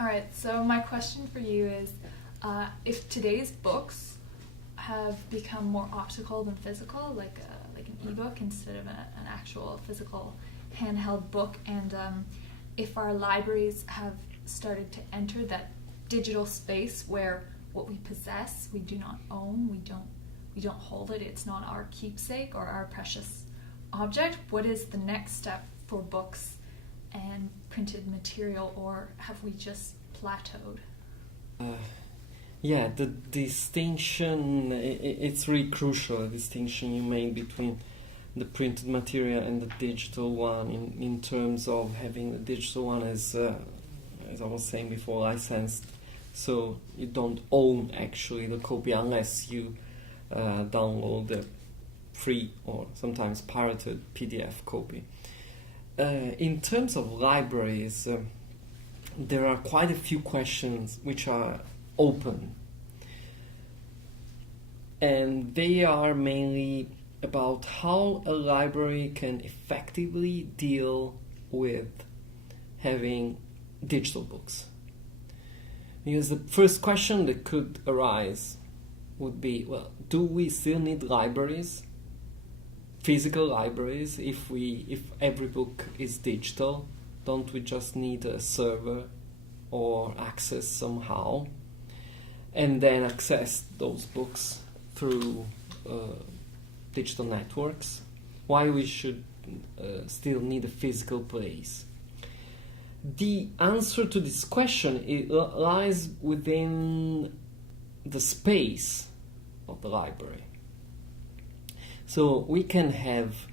All right, so my question for you is, if today's books have become more optical than physical, like an ebook instead of an actual physical handheld book, and if our libraries have started to enter that digital space where what we possess we do not own, we don't hold it, it's not our keepsake or our precious object, what is the next step for books and printed material, or have we just plateaued? Yeah, the distinction, it's really crucial, the distinction you made between the printed material and the digital one in terms of having the digital one as I was saying before, licensed, so you don't own actually the copy unless you download the free or sometimes pirated PDF copy. In terms of libraries, there are quite a few questions which are open, and they are mainly about how a library can effectively deal with having digital books. Because the first question that could arise would be, well, do we still need libraries, physical libraries, if every book is digital? Don't we just need a server or access somehow, and then access those books through digital networks? Why we should still need a physical place? The answer to this question lies within the space of the library. So we can have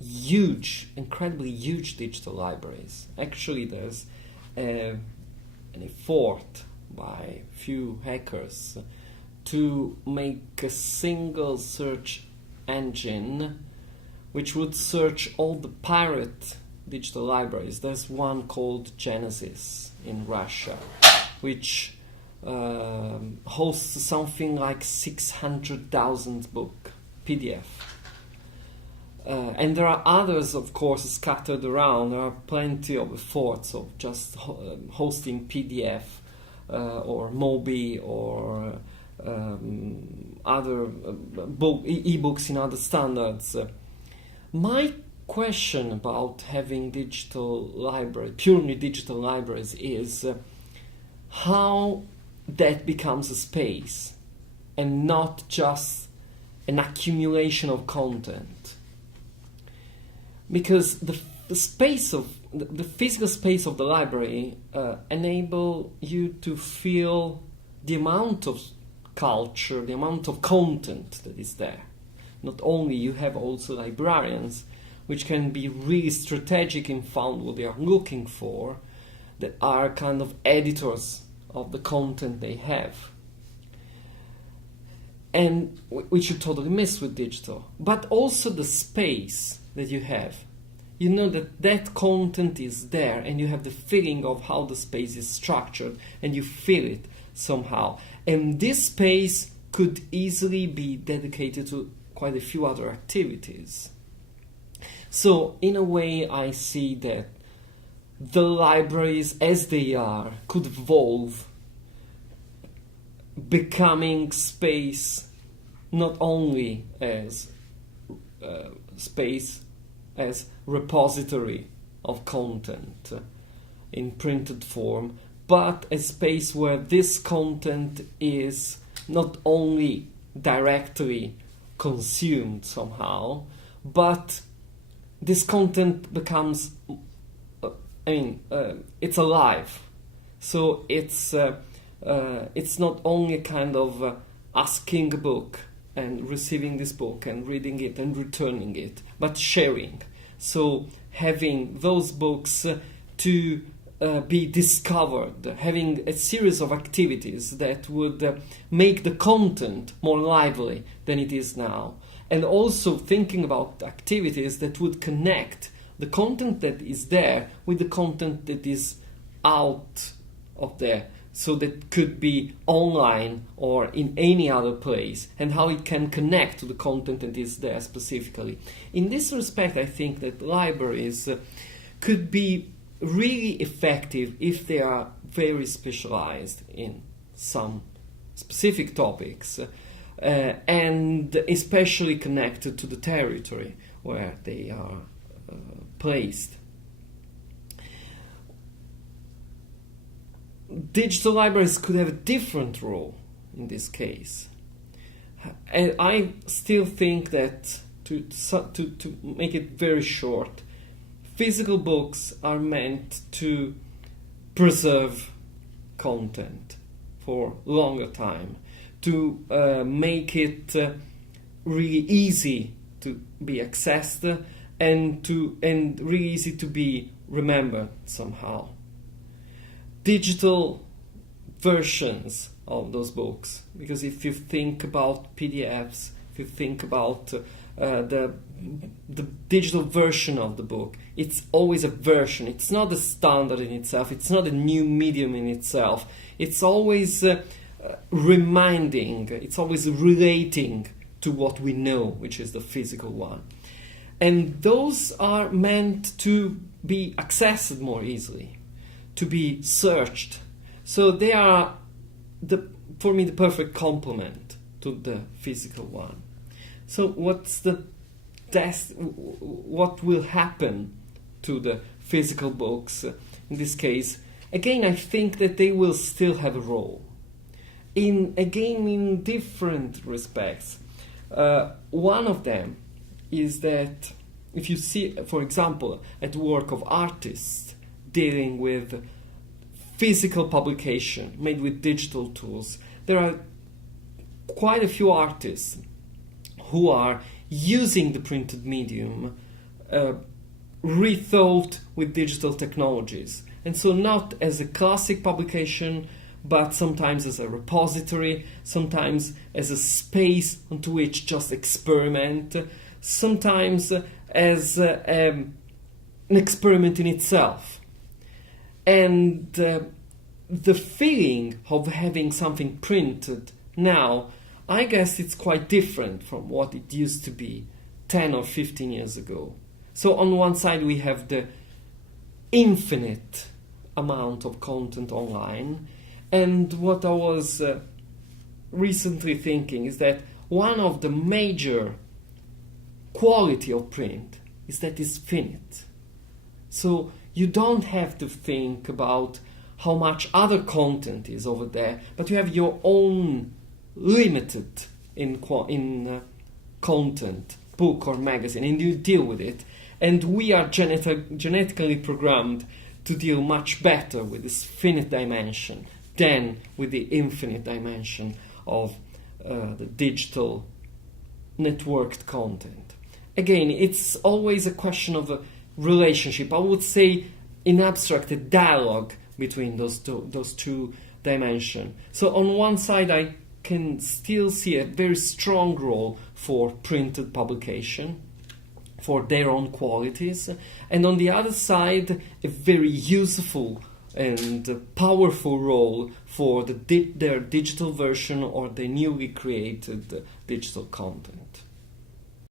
huge, incredibly huge digital libraries. Actually, there's an effort by a few hackers to make a single search engine which would search all the pirate digital libraries. There's one called Genesis in Russia, which hosts something like 600,000 book PDF. And there are others, of course, scattered around. There are plenty of efforts of just hosting PDF or Mobi or other e-books in other standards. My question about having purely digital libraries is how that becomes a space and not just an accumulation of content. Because the physical space of the library enable you to feel the amount of culture, the amount of content that is there. Not only you have also librarians which can be really strategic in found what they are looking for, that are kind of editors of the content they have, and which you totally miss with digital. But also the space that you have. You know that content is there, and you have the feeling of how the space is structured, and you feel it somehow. And this space could easily be dedicated to quite a few other activities. So, in a way, I see that the libraries, as they are, could evolve, becoming space not only as space as repository of content in printed form, but a space where this content is not only directly consumed somehow, but this content becomes, it's alive. So it's not only a kind of asking a book and receiving this book and reading it and returning it, but sharing. So having those books to be discovered, having a series of activities that would make the content more lively than it is now. And also thinking about activities that would connect the content that is there with the content that is out of there. So that could be online or in any other place, and how it can connect to the content that is there specifically. In this respect, I think that libraries could be really effective if they are very specialized in some specific topics, and especially connected to the territory where they are placed. Digital libraries could have a different role in this case. And I still think that, to make it very short, physical books are meant to preserve content for longer time, to make it really easy to be accessed and really easy to be remembered somehow. Digital versions of those books, because if you think about PDFs, if you think about the digital version of the book, it's always a version. It's not a standard in itself. It's not a new medium in itself. It's always reminding. It's always relating to what we know, which is the physical one. And those are meant to be accessed more easily, to be searched. So they are, for me, the perfect complement to the physical one. So what will happen to the physical books in this case? Again, I think that they will still have a role. In different respects. One of them is that if you see, for example, at work of artists dealing with physical publication made with digital tools, there are quite a few artists who are using the printed medium rethought with digital technologies. And so not as a classic publication, but sometimes as a repository, sometimes as a space onto which just experiment, sometimes as an experiment in itself. And the feeling of having something printed now, I guess it's quite different from what it used to be 10 or 15 years ago. So on one side we have the infinite amount of content online, and what I was recently thinking is that one of the major quality of print is that it's finite. So you don't have to think about how much other content is over there, but you have your own limited content, book or magazine, and you deal with it. And we are genetically programmed to deal much better with this finite dimension than with the infinite dimension of the digital networked content. Again, it's always a question of a relationship. I would say, in abstract, a dialogue between those two dimensions. So on one side, I can still see a very strong role for printed publication, for their own qualities, and on the other side, a very useful and powerful role for their digital version or the newly created digital content.